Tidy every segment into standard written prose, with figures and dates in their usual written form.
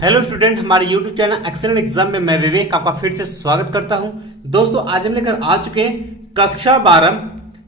Hello student, हमारे YouTube channel excellent exam में मैं विवेक आपका फिर से स्वागत करता हूं। दोस्तों आज हम लेकर आ चुके हैं कक्षा 12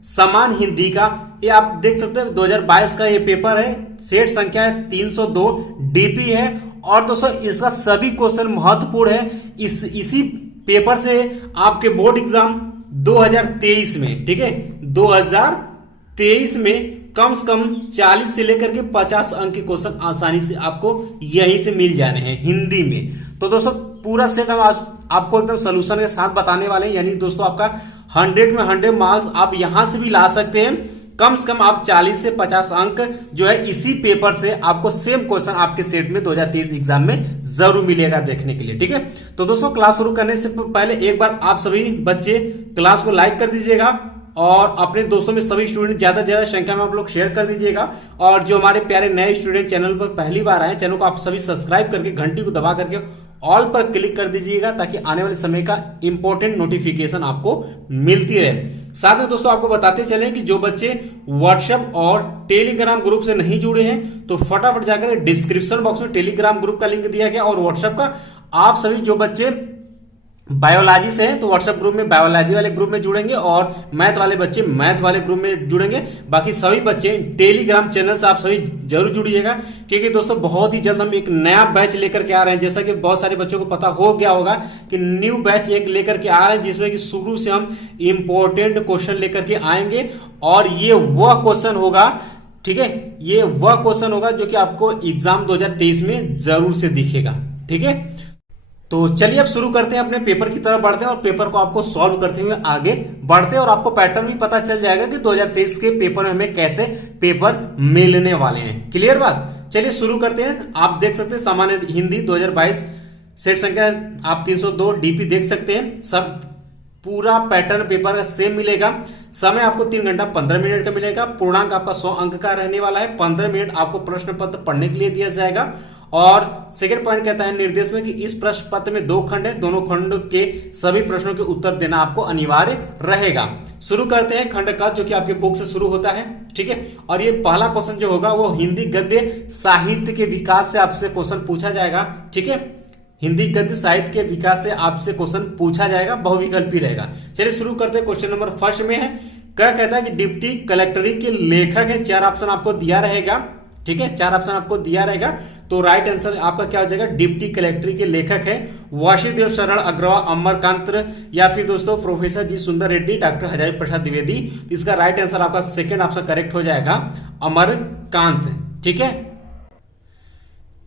समान हिंदी का। ये आप देख सकते हैं 2022 का ये पेपर है। सेट संख्या है 302, डीपी है। और दोस्तों इसका सभी क्वेश्चन महत्वपूर्ण है। इसी पेपर से आपके बोर्ड एग्जाम 2023 में, ठीक है, 2023 में कम से कम 40 से लेकर के 50 अंक के क्वेश्चन आसानी से आपको यहीं से मिल जाने हैं हिंदी में। तो दोस्तों पूरा सेट हम आज आपको एकदम सोल्यूशन के साथ बताने वाले हैं। यानी दोस्तों आपका 100 में 100 मार्क्स आप यहां से भी ला सकते हैं। कम से कम आप 40 से 50 अंक जो है इसी पेपर से आपको सेम क्वेश्चन आपके सेट में 2023 एग्जाम में जरूर मिलेगा देखने के लिए, ठीक है। तो दोस्तों क्लास शुरू करने से पहले एक बार आप सभी बच्चे क्लास को लाइक कर दीजिएगा और अपने दोस्तों में सभी स्टूडेंट ज्यादा से ज्यादा संख्या में आप लोग शेयर कर दीजिएगा। और जो हमारे प्यारे नए स्टूडेंट चैनल पर पहली बार आए, चैनल को आप सभी सब्सक्राइब करके घंटी को दबा करके ऑल पर क्लिक कर दीजिएगा ताकि आने वाले समय का इंपॉर्टेंट नोटिफिकेशन आपको मिलती रहे। साथ में दोस्तों आपको बताते चले कि जो बच्चे व्हाट्सएप और टेलीग्राम ग्रुप से नहीं जुड़े हैं तो फटाफट जाकर डिस्क्रिप्शन बॉक्स में टेलीग्राम ग्रुप का लिंक दिया गया और व्हाट्सएप का। आप सभी जो बच्चे बायोलॉजी से है तो व्हाट्सएप ग्रुप में बायोलॉजी वाले ग्रुप में जुड़ेंगे और मैथ वाले बच्चे मैथ वाले ग्रुप में जुड़ेंगे। बाकी सभी बच्चे टेलीग्राम चैनल से आप सभी जरूर जुड़िएगा क्योंकि दोस्तों बहुत ही जल्द हम एक नया बैच लेकर के आ रहे हैं। जैसा कि बहुत सारे बच्चों को पता हो गया होगा कि न्यू बैच एक लेकर के आ रहे हैं जिसमें कि शुरू से हम इंपॉर्टेंट क्वेश्चन लेकर के आएंगे। और ये वह क्वेश्चन होगा, ठीक है, ये वह क्वेश्चन होगा जो कि आपको एग्जाम 2023 में जरूर से दिखेगा, ठीक है। तो चलिए अब शुरू करते हैं, अपने पेपर की तरफ बढ़ते हैं और पेपर को आपको सॉल्व करते हुए आगे बढ़ते हैं और आपको पैटर्न भी पता चल जाएगा कि 2023 के पेपर में हमें कैसे पेपर मिलने वाले हैं। क्लियर बात। चलिए शुरू करते हैं। आप देख सकते हैं सामान्य हिंदी 2022 सेट संख्या आप 302 डीपी देख सकते हैं। सब पूरा पैटर्न पेपर का सेम मिलेगा। समय आपको 3 घंटा 15 मिनट का मिलेगा। पूर्णांक आपका 100 अंक का रहने वाला है। 15 मिनट आपको प्रश्न पत्र पढ़ने के लिए दिया जाएगा। और सेकंड पॉइंट कहता है निर्देश में कि इस प्रश्न पत्र में 2 खंड है, दोनों खंड के सभी प्रश्नों के उत्तर देना आपको अनिवार्य रहेगा। शुरू करते हैं खंड का जो कि आपके बुक से शुरू होता है, ठीक है। और ये पहला क्वेश्चन जो होगा वो हिंदी गद्य साहित्य के विकास से आपसे क्वेश्चन पूछा जाएगा, ठीक है। हिंदी गद्य साहित्य के विकास से आपसे क्वेश्चन पूछा जाएगा, बहुविकल्पी रहेगा। चलिए शुरू करते हैं। क्वेश्चन नंबर फर्स्ट में है, क्या कहता है कि डिप्टी कलेक्टरी के लेखक है। 4 ऑप्शन आपको दिया रहेगा, ठीक है, 4 ऑप्शन आपको दिया रहेगा। तो राइट आंसर आपका क्या हो जाएगा, डिप्टी कलेक्टरी के लेखक है वासुदेव शरण अग्रवाल, अमरकांत या फिर दोस्तों प्रोफेसर जी सुंदर रेड्डी, डॉक्टर हजारी प्रसाद द्विवेदी। इसका राइट आंसर आपका सेकंड ऑप्शन करेक्ट हो जाएगा, अमरकांत, ठीक है।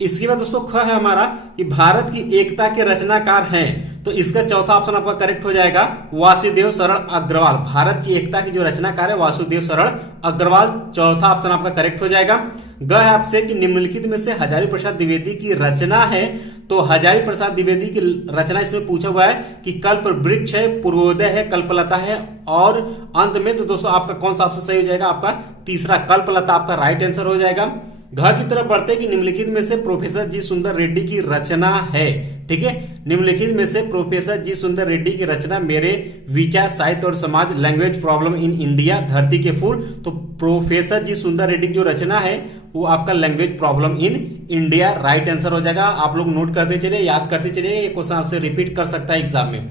इसके बाद दोस्तों ख है हमारा कि भारत की एकता के रचनाकार हैं। तो इसका चौथा ऑप्शन आपका करेक्ट हो जाएगा, वासुदेव शरण अग्रवाल। भारत की एकता की जो रचनाकार है वासुदेव शरण अग्रवाल, चौथा ऑप्शन आपका करेक्ट हो जाएगा। ग है आपसे कि निम्नलिखित में से हजारी प्रसाद द्विवेदी की रचना है। तो हजारी प्रसाद द्विवेदी की रचना इसमें पूछा हुआ है कि कल्प वृक्ष है, पूर्वोदय है, कल्पलता है और अंत में। तो दोस्तों आपका कौन सा ऑप्शन सही हो जाएगा, आपका तीसरा कल्पलता आपका राइट आंसर हो जाएगा। घ की तरफ बढ़ते कि निम्नलिखित में से प्रोफेसर जी सुंदर रेड्डी की रचना है, ठीक है। निम्नलिखित में से प्रोफेसर जी सुंदर रेड्डी की रचना मेरे विचार साहित्य और समाज, लैंग्वेज प्रॉब्लम इन इंडिया, धरती के फूल। तो प्रोफेसर जी सुंदर रेड्डी की जो रचना है वो आपका language problem in India right answer हो जाएगा। आप लोग नोट करते चलिए, याद करते चलिए, ये क्वेश्चन आपसे रिपीट कर सकता है एग्जाम में।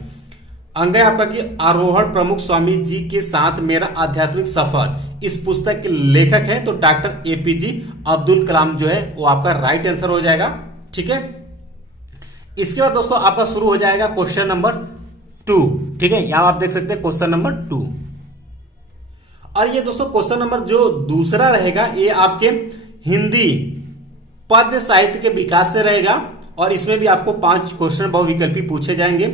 अंग है आपका कि आरोहण प्रमुख स्वामी जी के साथ मेरा आध्यात्मिक सफर। इस पुस्तक के लेखक हैं तो डॉक्टर एपीजे अब्दुल कलाम जो है वो आपका राइट आंसर हो जाएगा, ठीक है। इसके बाद दोस्तों आपका शुरू हो जाएगा क्वेश्चन नंबर 2, ठीक है। यहां आप देख सकते हैं क्वेश्चन नंबर 2। और ये दोस्तों क्वेश्चन नंबर जो दूसरा रहेगा ये आपके हिंदी पद्य साहित्य के विकास से रहेगा और इसमें भी आपको 5 क्वेश्चन बहुविकल्पी पूछे जाएंगे।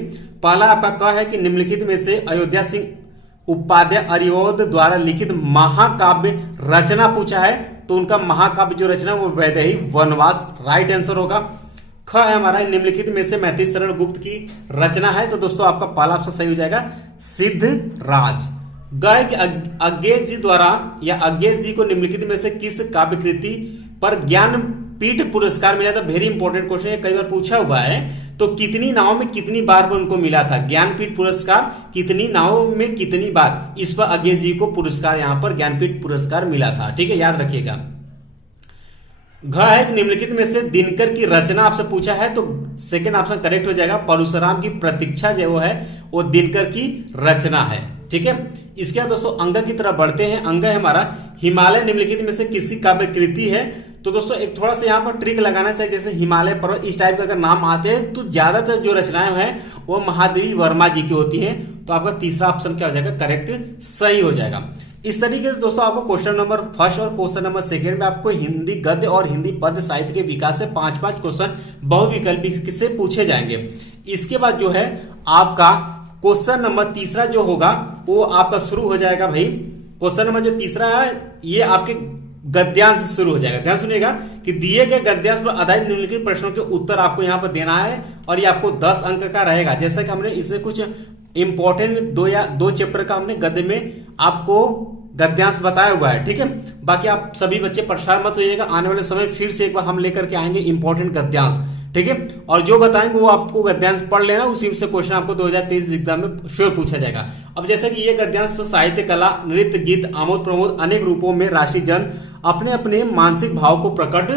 पहला आपका क्या है कि निम्नलिखित में से अयोध्या सिंह उपाध्याय अरियोद द्वारा लिखित महाकाव्य रचना पूछा है। तो उनका महाकाव्य जो रचना वो वैदेही वनवास राइट आंसर होगा। ख है हमारा निम्नलिखित में से मैथिली शरण गुप्त की रचना है। तो दोस्तों आपका पहला ऑप्शन सही हो जाएगा, सिद्धराज। गाय के अज्ञेय जी द्वारा या अज्ञेय जी को निम्नलिखित में से किस काव्य कृति पर ज्ञानपीठ पुरस्कार मिला था। वेरी इंपॉर्टेंट क्वेश्चन है, कई बार पूछा हुआ है। तो कितनी नावों में कितनी बार पर उनको मिला था ज्ञानपीठ पुरस्कार, कितनी नावों में कितनी बार इस पर अज्ञेय जी को पुरस्कार, यहां पर ज्ञानपीठ पुरस्कार मिला था, ठीक है, याद रखिएगा। घ है निम्नलिखित में से दिनकर की रचना आपसे पूछा है, तो सेकंड ऑप्शन करेक्ट हो जाएगा। परशुराम की प्रतीक्षा जो है वो दिनकर की रचना है। ठीक है, इसके बाद दोस्तों अंग की तरफ बढ़ते हैं। अंग है हमारा हिमालय निम्नलिखित में से किसी काव्य कृति है। तो दोस्तों एक थोड़ा सा यहाँ पर ट्रिक लगाना चाहिए, जैसे हिमालय पर्वत इस टाइप का अगर नाम आते हैं तो ज्यादातर जो रचनाएं हैं वो महादेवी वर्मा जी की होती हैं। तो आपका तीसरा ऑप्शन क्या हो जाएगा, करेक्ट सही हो जाएगा। इस तरीके से दोस्तों आपको क्वेश्चन नंबर फर्स्ट और क्वेश्चन नंबर सेकंड में आपको हिंदी गद्य और हिंदी पद्य साहित्य के विकास से 5-5 क्वेश्चन बहुविकल्पी से पूछे जाएंगे। इसके बाद जो है आपका क्वेश्चन नंबर तीसरा जो होगा वो आपका शुरू हो जाएगा भाई। क्वेश्चन नंबर जो तीसरा है ये आपके गद्यांश से शुरू हो जाएगा। ध्यान सुनिएगा कि दिए गए गद्यांश पर आधारित निम्नलिखित प्रश्नों के उत्तर आपको यहाँ पर देना है और ये आपको 10 अंक का रहेगा। जैसा कि हमने इसमें कुछ इंपॉर्टेंट दो चैप्टर का हमने गद्य में आपको गद्यांश बताया हुआ है। ठीक है, बाकी आप सभी बच्चे परेशान मत होइएगा, आने वाले समय फिर से एक बार हम लेकर के आएंगे इंपॉर्टेंट गद्यांश। ठीक है, और जो बताएंगे वो आपको गद्यांश पढ़ लेना, उसी से क्वेश्चन आपको 2023 एग्जाम में श्योर पूछा जाएगा। अब जैसे कि ये गद्यांश साहित्य, कला, नृत्य, गीत, आमोद प्रमोद अनेक रूपों में राष्ट्रीय जन अपने अपने मानसिक भाव को प्रकट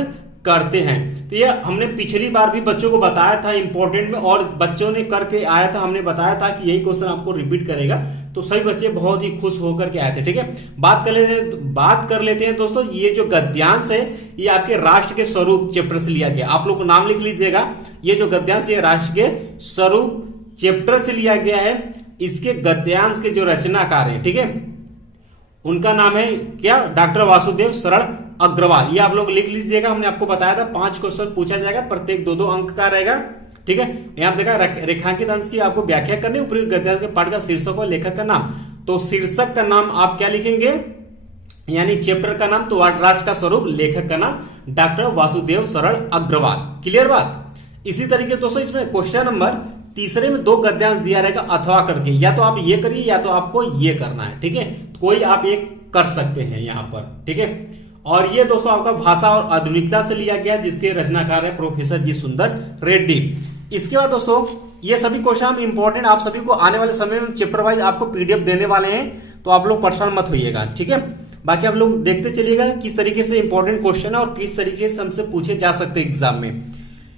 करते हैं। तो ये हमने पिछली बार भी बच्चों को बताया था इंपॉर्टेंट में, और बच्चों ने करके आया था, हमने बताया था कि यही क्वेश्चन आपको रिपीट करेगा, तो सभी बच्चे बहुत ही खुश होकर के आए थे। ठीक है, बात कर लेते हैं दोस्तों, ये जो गद्यांश है ये आपके राष्ट्र के स्वरूप चैप्टर से लिया गया। आप लोग को नाम लिख लीजिएगा, ये जो गद्यांश ये राष्ट्र के स्वरूप चैप्टर से लिया गया है। इसके गद्यांश के जो रचनाकार है, ठीक है, उनका नाम है क्या, डॉक्टर वासुदेव सरल अग्रवाल। ये आप लोग लिख लीजिएगा। हमने आपको बताया था 5 क्वेश्चन पूछा जाएगा, प्रत्येक 2-2 अंक का रहेगा। ठीक है, यहां देखा रेखांकित अंश की आपको व्याख्या करनी, ऊपरी गद्यांश के पाठ का शीर्षक और लेखक का नाम। तो शीर्षक का नाम आप क्या लिखेंगे, यानी चैप्टर का नाम, तो राष्ट्र का स्वरूप, लेखक का नाम डॉक्टर वासुदेव सरल अग्रवाल। क्लियर बात। इसी तरीके दोस्तों इसमें क्वेश्चन नंबर तीसरे में 2 गद्यांश दिया रहेगा अथवा करके, या तो आप ये करिए या तो आपको ये करना है। ठीक है, कोई आप एक कर सकते हैं यहां पर। ठीक है, और ये दोस्तों आपका भाषा और आधुनिकता से लिया गया, जिसके रचनाकार है प्रोफेसर जी सुंदर रेड्डी। इसके बाद दोस्तों ये सभी क्वेश्चन इंपॉर्टेंट आप सभी को आने वाले समय में चैप्टर वाइज आपको पीडीएफ देने वाले हैं, तो आप लोग परेशान मत होइएगा। ठीक है, बाकी आप लोग देखते चलिएगा किस तरीके से इंपॉर्टेंट क्वेश्चन है और किस तरीके से हमसे पूछे जा सकते हैं एग्जाम में।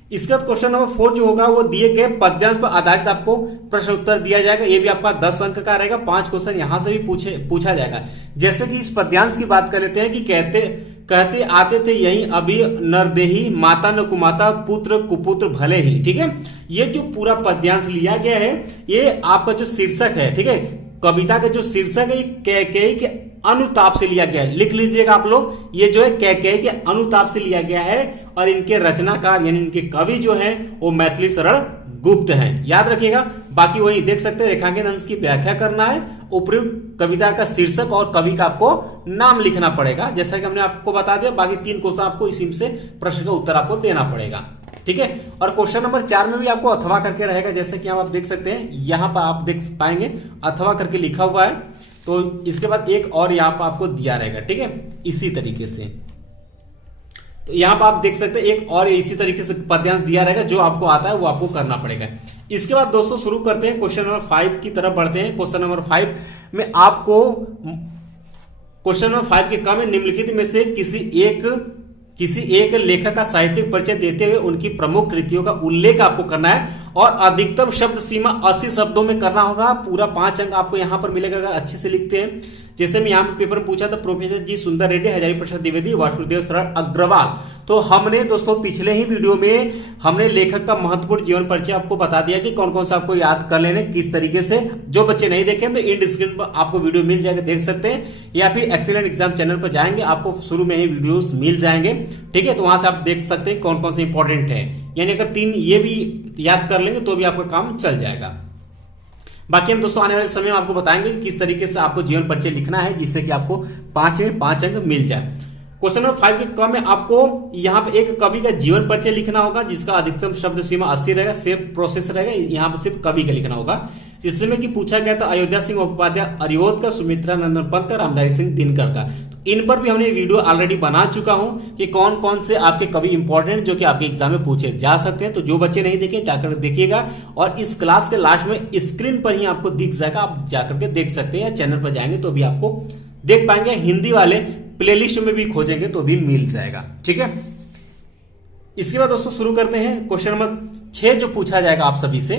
इसके बाद क्वेश्चन नंबर 4 जो होगा वो दिए गए पद्यांश पर आधारित आपको प्रश्न उत्तर दिया जाएगा। ये भी आपका 10 अंक का रहेगा। 5 क्वेश्चन यहां से भी पूछा जाएगा। जैसे कि इस पद्यांश की बात कर लेते हैं कि कहते आते थे यही अभी नरदेही, माता न कुमाता, पुत्र कुपुत्र भले ही। ठीक है, ये जो पूरा पद्यांश लिया गया है ये आपका जो शीर्षक है, ठीक है, कविता का जो शीर्षक है कैकेयी के अनुताप से लिया गया है। लिख लीजिएगा आप लोग, ये जो है कैकेयी के अनुताप से लिया गया है, और इनके रचनाकार यानी इनके कवि जो हैं वो मैथिली शरण गुप्त हैं। याद रखिएगा। बाकी वही देख सकते हैं, रेखांकन अंश की व्याख्या करना है, उपयुक्त कविता का शीर्षक और कवि का आपको नाम लिखना पड़ेगा, जैसा कि हमने आपको बता दिया। बाकी 3 क्वेश्चन आपको इसी से प्रश्न का उत्तर आपको देना पड़ेगा। ठीक है, और क्वेश्चन नंबर 4 में भी आपको अथवा करके रहेगा, जैसे कि आप देख सकते हैं, यहां पर आप देख पाएंगे अथवा करके लिखा हुआ है। तो इसके बाद एक और यहां पर आपको दिया रहेगा। ठीक है, इसी तरीके से, तो यहां पर आप देख सकते हैं एक और इसी तरीके से पद्यांश दिया रहेगा, जो आपको आता है वो आपको करना पड़ेगा। इसके बाद दोस्तों शुरू करते हैं, क्वेश्चन नंबर 5 की तरफ बढ़ते हैं। क्वेश्चन नंबर 5 में आपको क्वेश्चन नंबर 5 के क्रम में निम्नलिखित में से किसी एक लेखक का साहित्यिक परिचय देते हुए उनकी प्रमुख कृतियों का उल्लेख आपको करना है, और अधिकतम शब्द सीमा 80 शब्दों में करना होगा। पूरा 5 अंक आपको यहां पर मिलेगा अगर अच्छे से लिखते हैं। जैसे मैं यहां पेपर में पूछा था, प्रोफेसर जी सुंदर रेड्डी, हजारी प्रसाद द्विवेदी, वासुदेव सरल अग्रवाल। तो हमने दोस्तों पिछले ही वीडियो में हमने लेखक का महत्वपूर्ण जीवन परिचय आपको बता दिया कि कौन कौन सा आपको याद कर लेने किस तरीके से। जो बच्चे नहीं देखें तो इन स्क्रीन पर आपको वीडियो मिल जाएगा, देख सकते हैं, या फिर एक्सीलेंट एग्जाम चैनल पर जाएंगे, आपको शुरू में ही वीडियोस मिल जाएंगे। ठीक है, तो वहां से आप देख सकते हैं कौन कौन से इंपॉर्टेंट है, यानी अगर 3 ये भी याद कर लेंगे तो भी आपका काम चल जाएगा। बाकी हम दोस्तों आने वाले समय में आपको बताएंगे कि किस तरीके से आपको जीवन परिचय लिखना है, जिससे कि आपको 5 में 5 अंक मिल जाए। क्वेश्चन नंबर 5 के क्रम में आपको यहाँ पे एक कवि का जीवन परिचय लिखना होगा, जिसका अधिकतम शब्द सीमा 80 रहेगा। सेम प्रोसेस रहेगा, यहाँ पे सिर्फ कवि का लिखना होगा। जिसमें कि पूछा गया था अयोध्या सिंह उपाध्याय, अरियोध का, सुमित्रा नंदन पंत का, रामधारी सिंह दिनकर का। इन पर भी हमने वीडियो ऑलरेडी बना चुका हूं कि कौन कौन से आपके कवि इंपॉर्टेंट जो कि आपके एग्जाम में पूछे जा सकते हैं। तो जो बच्चे नहीं देखे जाकर देखिएगा, और इस क्लास के लास्ट में स्क्रीन पर ही आपको दिख जाएगा, आप जाकर के देख सकते हैं, या चैनल पर जाएंगे तो भी आपको देख पाएंगे। हिंदी वाले प्लेलिस्ट में भी खोजेंगे तो भी मिल जाएगा। ठीक है, इसके बाद दोस्तों शुरू करते हैं क्वेश्चन नंबर 6 जो पूछा जाएगा आप सभी से।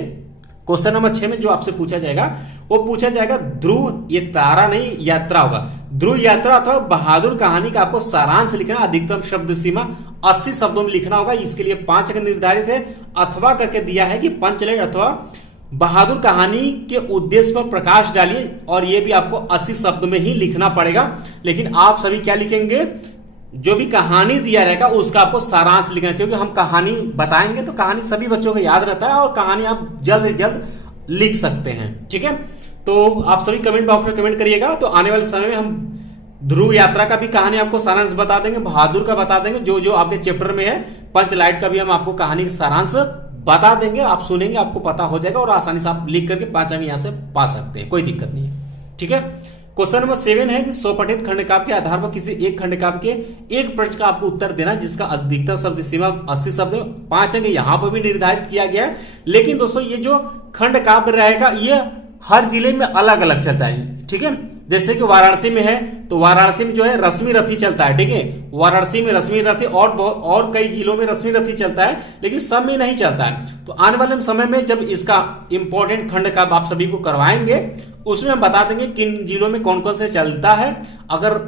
क्वेश्चन नंबर 6 में जो आपसे पूछा जाएगा वो पूछा जाएगा ध्रुव, ये तारा नहीं यात्रा होगा, ध्रुव यात्रा अथवा बहादुर कहानी का आपको सारांश लिखना, अधिकतम शब्द सीमा 80 शब्दों में लिखना होगा। इसके लिए 5 अंक निर्धारित है, अथवा करके दिया है कि पंचलेख अथवा बहादुर कहानी के उद्देश्य पर प्रकाश डालिए, और ये भी आपको 80 शब्द में ही लिखना पड़ेगा। लेकिन आप सभी क्या लिखेंगे, जो भी कहानी दिया रहेगा उसका आपको सारांश लिखना, क्योंकि हम कहानी बताएंगे तो कहानी सभी बच्चों को याद रहता है और कहानी आप जल्द से जल्द लिख सकते हैं। ठीक है, तो आप सभी कमेंट बॉक्स में कमेंट करिएगा। तो आने वाले समय में हम ध्रुव यात्रा का भी कहानी आपको सारांश बता देंगे, बहादुर का बता देंगे, जो जो आपके चैप्टर में है, पंचलाइट का भी हम आपको कहानी का सारांश बता देंगे। आप सुनेंगे, आपको पता हो जाएगा और आसानी से आप लिख करके 5 अंक यहां से पा सकते हैं, कोई दिक्कत नहीं है। ठीक है, क्वेश्चन नंबर 7 है कि स्वपठित खंडकाव्य के आधार पर किसी एक खंडकाव्य के एक प्रश्न का आपको उत्तर देना, जिसका अधिकतम शब्द सीमा 80 शब्द में, 5 अंक यहां पर भी निर्धारित किया गया है। लेकिन दोस्तों ये जो खंडकाव्य रहेगा ये हर जिले में अलग अलग चलता है। ठीक है, जैसे कि वाराणसी में है तो वाराणसी में जो है रश्मि रथी चलता है। ठीक है, वाराणसी में रश्मि रथी और कई जिलों में रश्मि रथी चलता है, लेकिन सब में नहीं चलता है। तो आने वाले समय में जब इसका इंपॉर्टेंट खंड का आप सभी को करवाएंगे, उसमें हम बता देंगे किन जिलों में कौन कौन से चलता है। अगर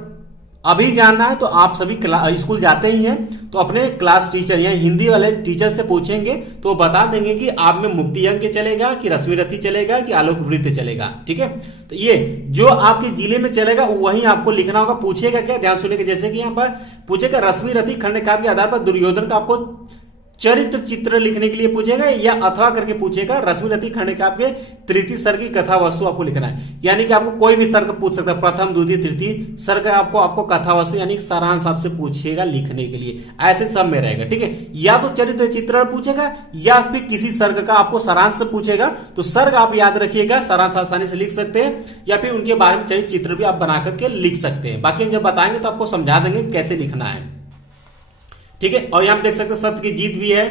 अभी जानना है तो आप सभी स्कूल जाते ही हैं तो अपने क्लास टीचर या हिंदी वाले टीचर से पूछेंगे तो वो बता देंगे कि आप में मुक्ति अंक चलेगा कि रश्मि रथी चलेगा कि आलोक वृत्त चलेगा। ठीक है, तो ये जो आपके जिले में चलेगा वहीं आपको लिखना होगा। पूछेगा क्या, ध्यान सुनेगा, जैसे कि यहाँ पर पूछेगा रश्मि रथी खंडकाव्य के आधार पर दुर्योधन का आपको चरित्र चित्र लिखने के लिए पूछेगा, या अथवा करके पूछेगा रश्मि रथी खंडकाव्य के तृतीय सर्ग की कथा वस्तु आपको लिखना है। यानी कि आपको कोई भी सर्ग पूछ सकता है, प्रथम द्वितीय तृतीय सर्ग आपको कथा वस्तु यानी सारांश आपसे पूछेगा लिखने के लिए, ऐसे सब में रहेगा। ठीक है, या तो चरित्र चित्रण पूछेगा या फिर किसी सर्ग का आपको सारांश से पूछेगा। तो सर्ग आप याद रखिएगा, सारांश आसानी से लिख सकते हैं, या फिर उनके बारे में चरित्र चित्र भी आप बना करके लिख सकते हैं। बाकी हम जब बताएंगे तो आपको समझा देंगे कैसे लिखना है। ठीक है, और यहां देख सकते हैं सत्य की जीत भी है,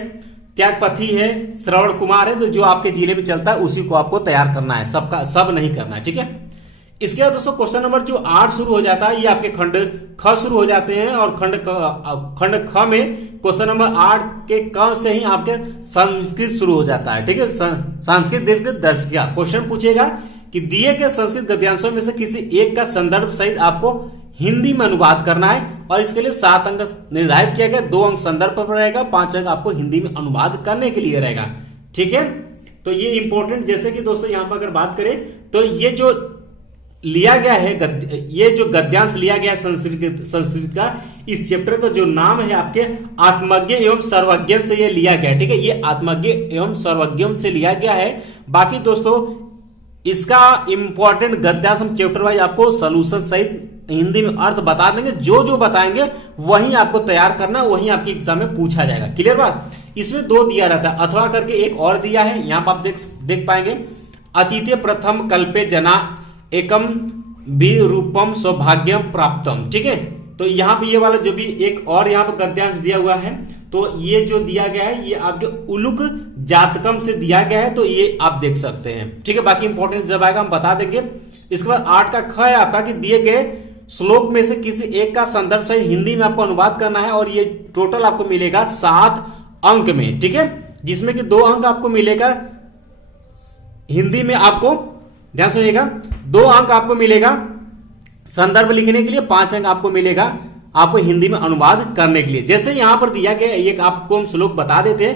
त्यागपथी है, श्रवण कुमार है। तो जो आपके जिले में चलता है उसी को आपको तैयार करना है, सबका सब नहीं करना है। ठीक है, इसके बाद दोस्तों क्वेश्चन नंबर जो 8 शुरू हो जाता है, ये आपके खंड ख शुरू हो जाते हैं, और खंड ख में क्वेश्चन नंबर 8 के क से ही आपके संस्कृत शुरू हो जाता है। ठीक है, संस्कृत दीर्घ दर्शिका क्वेश्चन पूछेगा कि दिए गए संस्कृत गद्यांशों में से किसी एक का संदर्भ सहित आपको हिंदी में अनुवाद करना है, और इसके लिए 7 अंक निर्धारित किया गया। 2 अंक संदर्भ पर रहेगा, 5 अंक आपको हिंदी में अनुवाद करने के लिए रहेगा। ठीक है, तो ये इंपॉर्टेंट, जैसे कि दोस्तों यहां पर अगर बात करें तो ये जो लिया गया है ये जो गद्यांश लिया गया है संस्कृत का, इस चैप्टर का जो नाम है आपके आत्मज्ञ एवं सर्वज्ञ से ये लिया गया है। ठीक है, ये आत्मज्ञ एवं सर्वज्ञ से लिया गया है। बाकी दोस्तों इसका इंपॉर्टेंट गद्यांश हम चैप्टर वाइज आपको सोल्यूशन सहित हिंदी में अर्थ बता देंगे। जो जो बताएंगे वही आपको तैयार करना, वही आपके एग्जाम में पूछा जाएगा। क्लियर बात, इसमें 2 दिया रहता है, अथवा करके एक और दिया है, यहां पर आप देख पाएंगे। अतीते प्रथम कल्पे जना एकम भी रूपम सौभाग्यम प्राप्तम। ठीक है, तो यहां पे ये वाला जो भी एक और यहां पर गद्यांश दिया हुआ है, तो ये जो दिया गया है ये आपके उलुक जातकम से दिया गया है, तो ये आप देख सकते हैं। ठीक है, बाकी इंपॉर्टेंट जब आएगा हम बता देंगे। इसके बाद 8 का ख है आपका कि दिए गए श्लोक में से किसी एक का संदर्भ सहित हिंदी में आपको अनुवाद करना है, और ये टोटल आपको मिलेगा 7 अंक में। ठीक है, जिसमें कि 2 अंक आपको मिलेगा हिंदी में, आपको ध्यान सुनिएगा, 2 अंक आपको मिलेगा संदर्भ लिखने के लिए, 5 अंक आपको मिलेगा आपको हिंदी में अनुवाद करने के लिए। जैसे यहां पर दिया गया एक आपको हम श्लोक बता देते हैं,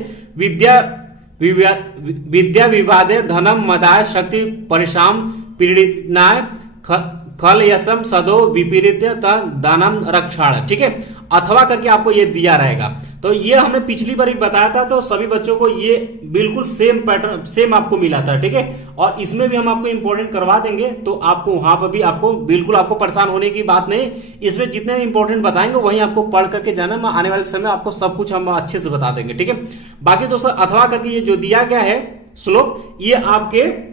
विद्या विवादे धनम मदाय शक्ति परिशाम पीड़ितनाय खल यसम सदो विपरीत दानम रक्षाण। ठीक है, अथवा करके आपको ये दिया रहेगा। तो ये हमने पिछली बार भी बताया था, तो सभी बच्चों को ये बिल्कुल सेम पैटर्न सेम आपको मिला था। ठीक है, और इसमें भी हम आपको इंपॉर्टेंट करवा देंगे, तो आपको वहां पर भी आपको बिल्कुल आपको परेशान होने की बात नहीं। इसमें जितने इंपॉर्टेंट बताएंगे वही आपको पढ़ करके जाना, आने वाले समय आपको सब कुछ हम अच्छे से बता देंगे। ठीक है, बाकी दोस्तों अथवा करके ये जो दिया गया है श्लोक, ये आपके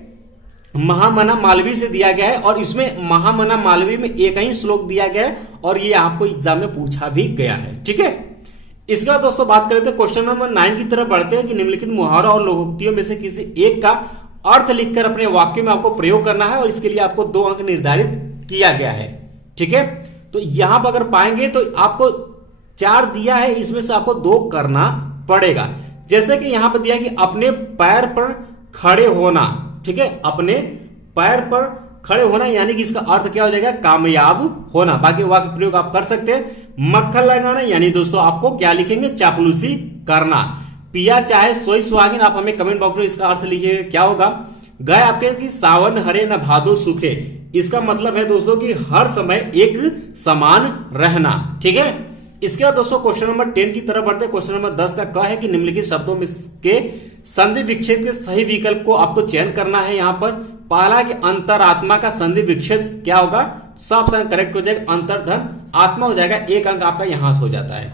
महामना मालवी से दिया गया है, और इसमें महामना मालवी में एक ही श्लोक दिया गया है, और ये आपको एग्जाम में पूछा भी गया है। ठीक है, इसके बाद दोस्तों बात करते हैं क्वेश्चन नंबर 9 की तरफ बढ़ते हैं कि निम्नलिखित मुहावरा और लोकोक्तियों में से किसी एक का अर्थ लिखकर अपने वाक्य में आपको प्रयोग करना है, और इसके लिए आपको 2 अंक निर्धारित किया गया है। ठीक है, तो यहां पर अगर पाएंगे तो आपको 4 दिया है, इसमें से आपको 2 करना पड़ेगा। जैसे कि यहां पर दिया है कि अपने पैर पर खड़े होना, ठीक है, अपने पैर पर खड़े होना, यानी कि इसका अर्थ क्या हो जाएगा, कामयाब होना। बाकी वाक्य प्रयोग आप कर सकते हैं। मक्खन लगाना यानी दोस्तों आपको क्या लिखेंगे, चापलूसी करना। पिया चाहे सोई सुहागिन, आप हमें कमेंट बॉक्स में इसका अर्थ लिखिए क्या होगा। गए आपके कि सावन हरे न भादो सूखे, इसका मतलब है दोस्तों कि हर समय एक समान रहना, ठीक है। इसके बाद दोस्तों क्वेश्चन नंबर 10 की तरफ बढ़ते हैं। क्वेश्चन नंबर 10 का क्या है कि निम्नलिखित शब्दों में के संधि विच्छेद के सही विकल्प को आपको चयन करना है। यहां पर पहला कि अंतरात्मा का संधि विच्छेद क्या होगा, सब करेक्ट हो जाएगा, अंतर्धन आत्मा हो जाएगा, एक अंक आपका यहां से हो जाता है।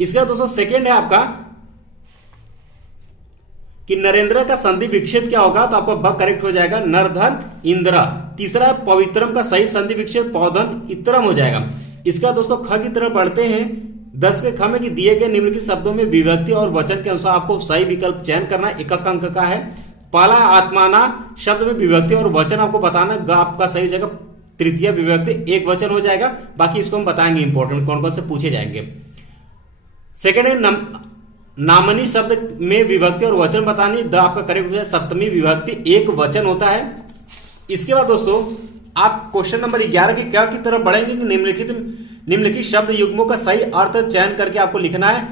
इसके बाद दोस्तों सेकेंड है आपका कि नरेंद्र का संधि विच्छेद क्या होगा, तो आपका ब करेक्ट हो जाएगा, नरधन इंद्र। तीसरा पवित्रम का सही संधि विच्छेद पौधन इत्रम हो जाएगा। इसका दोस्तों ख की तरफ बढ़ते हैं। 10 के ख में कि दिए गए निम्नलिखित शब्दों में विभक्ति और वचन के अनुसार आपको सही विकल्प चयन करना, एक अंक का है। पहला आत्माना शब्द में विभक्ति और वचन आपको बताना, ग आपका सही हो जाएगा, तृतीय विभक्ति एक वचन हो जाएगा। बाकी इसको हम बताएंगे इंपॉर्टेंट कौन कौन से पूछे जाएंगे। सेकेंड है नामनी शब्द में विभक्ति और वचन बतानी, द आपका करेक्ट हो जाए, सप्तमी विभक्ति एक वचन होता है। इसके बाद दोस्तों आप क्वेश्चन नंबर 11 की क्या की तरफ बढ़ेंगे कि निम्नलिखित शब्द युग्मों का सही अर्थ चयन करके आपको लिखना है।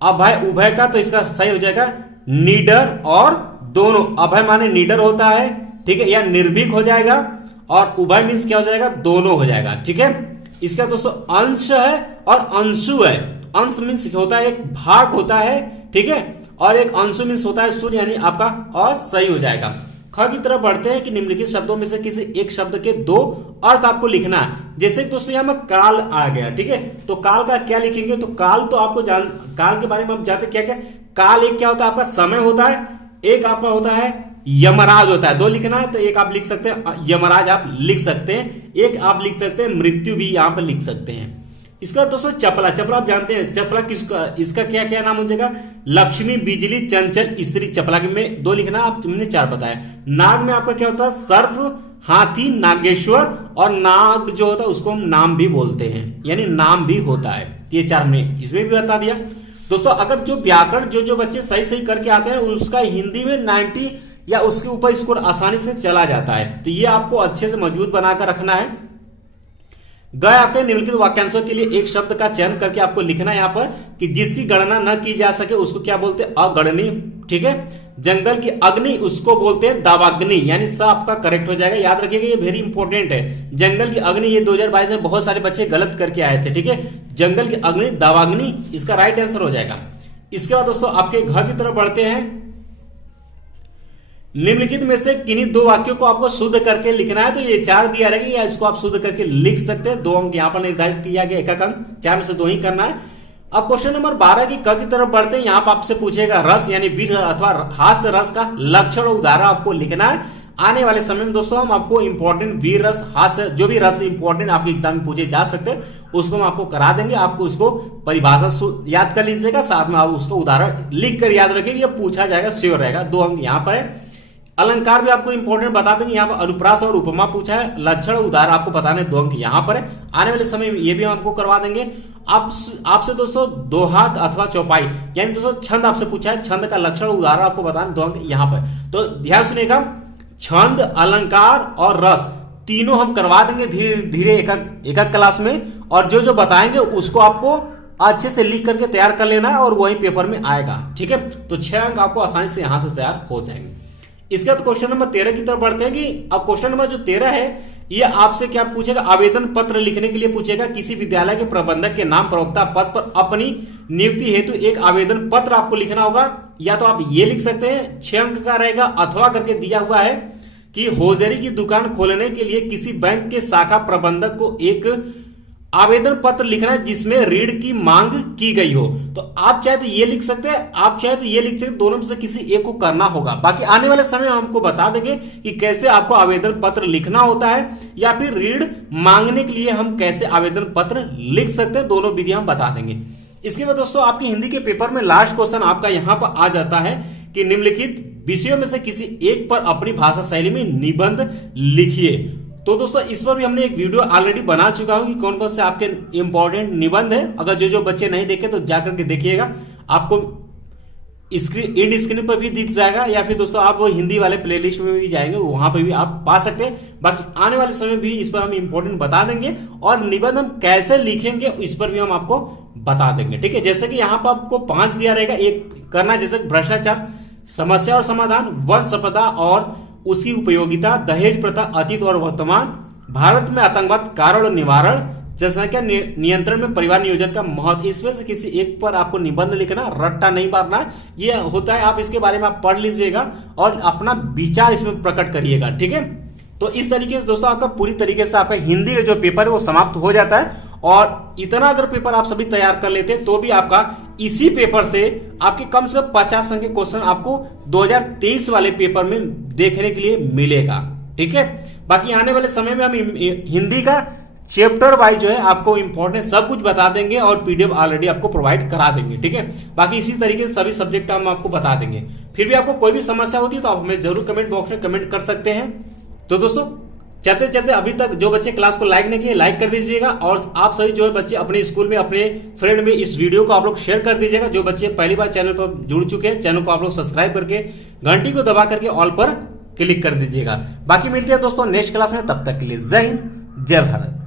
अभय उभय का, तो इसका सही हो जाएगा निडर और दोनों। अभय माने निडर होता है, ठीक है, या निर्भीक हो जाएगा, और उभय मीन्स क्या हो जाएगा, दोनों हो जाएगा, ठीक है। इसका दोस्तों अंश है और अंशु है। अंश मीन्स होता है एक भाग होता है, ठीक है, और एक अंशु मीन्स होता है सूर्य, यानी आपका और सही हो जाएगा। ख की तरफ बढ़ते हैं कि निम्नलिखित शब्दों में से किसी एक शब्द के दो अर्थ आपको लिखना है। जैसे दोस्तों यहां में काल आ गया, ठीक है, तो काल का क्या लिखेंगे, तो काल तो आपको काल के बारे में आप जानते क्या क्या। काल एक क्या होता है आपका समय होता है, एक आपका होता है यमराज होता है। दो लिखना है तो एक आप लिख सकते हैं यमराज आप लिख सकते हैं, एक आप लिख सकते हैं मृत्यु भी यहां पर लिख सकते हैं। इसका दोस्तों चपला, चपला आप जानते हैं चपला किसका, इसका क्या क्या नाम हो जाएगा, लक्ष्मी बिजली चंचल स्त्री। चपला के में दो लिखना, आप तुमने 4 बताया। नाग में आपका क्या होता है, सर्फ, हाथी, नागेश्वर, और नाग जो होता है उसको हम नाम भी बोलते हैं, यानी नाम भी होता है। ये 4 में इसमें भी बता दिया। दोस्तों अगर जो व्याकरण जो बच्चे सही सही करके आते हैं उसका हिंदी में 90 या उसके ऊपर स्कोर आसानी से चला जाता है, तो ये आपको अच्छे से मजबूत बनाकर रखना है। गए आपके निम्नलिखित वाक्यांशों के लिए एक शब्द का चयन करके आपको लिखना है यहाँ पर कि जिसकी गणना न की जा सके उसको क्या बोलते हैं, अगणनीय, ठीक है। जंगल की अग्नि उसको बोलते हैं दावाग्नि, यानी सब आपका करेक्ट हो जाएगा। याद रखिएगा ये वेरी इंपॉर्टेंट है। जंगल की अग्नि ये 2022 में बहुत सारे बच्चे गलत करके आए थे, ठीक है। जंगल की अग्नि दावाग्नि इसका राइट आंसर हो जाएगा। इसके बाद दोस्तों आपके घर की तरफ बढ़ते हैं। निम्नलिखित में से किन्हीं 2 वाक्यों को आपको शुद्ध करके लिखना है, तो ये 4 दिया रहेगा, या इसको आप शुद्ध करके लिख सकते हैं। 2 अंक यहाँ पर निर्धारित किया गया, एक अंक 4 में से 2 ही करना है। अब क्वेश्चन नंबर 12 की क की तरफ बढ़ते हैं। यहाँ पर आपसे पूछेगा रस यानी वीर अथवा हास्य रस का लक्षण और उदाहरण आपको लिखना है। आने वाले समय में दोस्तों हम आपको इंपॉर्टेंट वीर रस, हास्य, जो भी रस इंपॉर्टेंट आपके एग्जाम में पूछे जा सकते हैं उसको हम आपको करा देंगे। आपको उसको परिभाषा याद कर लीजिएगा, साथ में आप उसको उदाहरण लिख कर याद रखिएगा, ये पूछा जाएगा, श्योर रहेगा। 2 अंक यहाँ पर है। अलंकार भी आपको इंपॉर्टेंट बता देंगे, यहाँ पर अनुप्रास और उपमा पूछा है, लक्षण उदाहरण आपको बताने 2 अंक यहाँ पर है। आने वाले समय में ये भी हम आपको करवा देंगे। आपसे दोस्तों दोहा अथवा चौपाई यानी दोस्तों छंद आपसे पूछा है, छंद का लक्षण उदाहरण आपको बताने 2 अंक यहाँ पर। तो ध्यान सुनिएगा, छंद, अलंकार और रस तीनों हम करवा देंगे धीरे धीरे एक क्लास में, और जो बताएंगे उसको आपको अच्छे से लिख करके तैयार कर लेना है और वही पेपर में आएगा, ठीक है। तो 6 अंक आपको आसानी से यहां से तैयार हो जाएंगे। इसके बाद क्वेश्चन नंबर 13 की तरफ बढ़ते हैं कि अब क्वेश्चन नंबर जो 13 है ये आपसे क्या पूछेगा, आवेदन पत्र लिखने के लिए पूछेगा। किसी विद्यालय के प्रबंधक के नाम प्रवक्ता पद पर अपनी नियुक्ति हेतु एक आवेदन पत्र आपको लिखना होगा। या तो आप ये लिख सकते हैं 6 अंक का रहेगा, अथवा करके दिया हुआ है कि होजरी की दुकान खोलने के लिए किसी बैंक के शाखा प्रबंधक को एक आवेदन पत्र लिखना है जिसमें ऋण की मांग की गई हो। तो आप चाहे तो ये लिख सकते हैं, आप चाहे तो ये लिख सकते हैं, दोनों में से किसी एक को करना होगा। बाकी आने वाले समय में हमको बता देंगे कि कैसे आपको आवेदन पत्र लिखना होता है, या फिर ऋण मांगने के लिए हम कैसे आवेदन पत्र लिख सकते हैं, दोनों विधियां हम बता देंगे। इसके बाद दोस्तों आपकी हिंदी के पेपर में लास्ट क्वेश्चन आपका यहां पर आ जाता है कि निम्नलिखित विषयों में से किसी एक पर अपनी भाषा शैली में निबंध लिखिए। तो दोस्तों इस पर भी हमने एक वीडियो ऑलरेडी बना चुका हूं कि कौन कौन से आपके इंपॉर्टेंट निबंध है। अगर जो बच्चे नहीं देखे तो जाकर के देखिएगा, आपको एंड स्क्रीन पर भी दिख जाएगा, या फिर दोस्तों आप वो हिंदी वाले प्लेलिस्ट में भी जाएंगे, वहां पर भी आप पा सकते हैं। बाकी आने वाले समय भी इस पर हम इंपॉर्टेंट बता देंगे, और निबंध हम कैसे लिखेंगे इस पर भी हम आपको बता देंगे। ठीक है, जैसे कि यहाँ पर आपको 5 दिया रहेगा, एक करना जैसे भ्रष्टाचार, समस्या और समाधान, वन संपदा और उसकी उपयोगिता, दहेज प्रथा अतीत और वर्तमान, भारत में आतंकवाद कारण और निवारण, जनसंख्या नियंत्रण में परिवार नियोजन का महत्व। इसमें से किसी एक पर आपको निबंध लिखना, रट्टा नहीं मारना, ये होता है। आप इसके बारे में आप पढ़ लीजिएगा और अपना विचार इसमें प्रकट करिएगा। ठीक है, तो इस तरीके से दोस्तों आपका पूरी तरीके से आपका हिंदी का जो पेपर है वो समाप्त हो जाता है। और इतना अगर पेपर आप सभी तैयार कर लेते हैं तो भी आपका इसी पेपर से आपके कम से कम 50 अंक के क्वेश्चन आपको 2023 वाले पेपर में देखने के लिए मिलेगा। ठीक है, बाकी आने वाले समय में हम हिंदी का चैप्टर वाइज जो है आपको इंपॉर्टेंट सब कुछ बता देंगे और पीडीएफ ऑलरेडी आपको प्रोवाइड करा देंगे। ठीक है, बाकी इसी तरीके से सभी सब्जेक्ट हम आपको बता देंगे। फिर भी आपको कोई भी समस्या होती है तो आप हमें जरूर कमेंट बॉक्स में कमेंट कर सकते हैं। तो दोस्तों चलते चलते अभी तक जो बच्चे क्लास को लाइक नहीं किए लाइक कर दीजिएगा, और आप सभी जो है बच्चे अपने स्कूल में अपने फ्रेंड में इस वीडियो को आप लोग शेयर कर दीजिएगा। जो बच्चे पहली बार चैनल पर जुड़ चुके हैं, चैनल को आप लोग सब्सक्राइब करके घंटी को दबा करके ऑल पर क्लिक कर दीजिएगा। बाकी मिलते हैं दोस्तों नेक्स्ट क्लास में, तब तक के लिए जय हिंद जय भारत।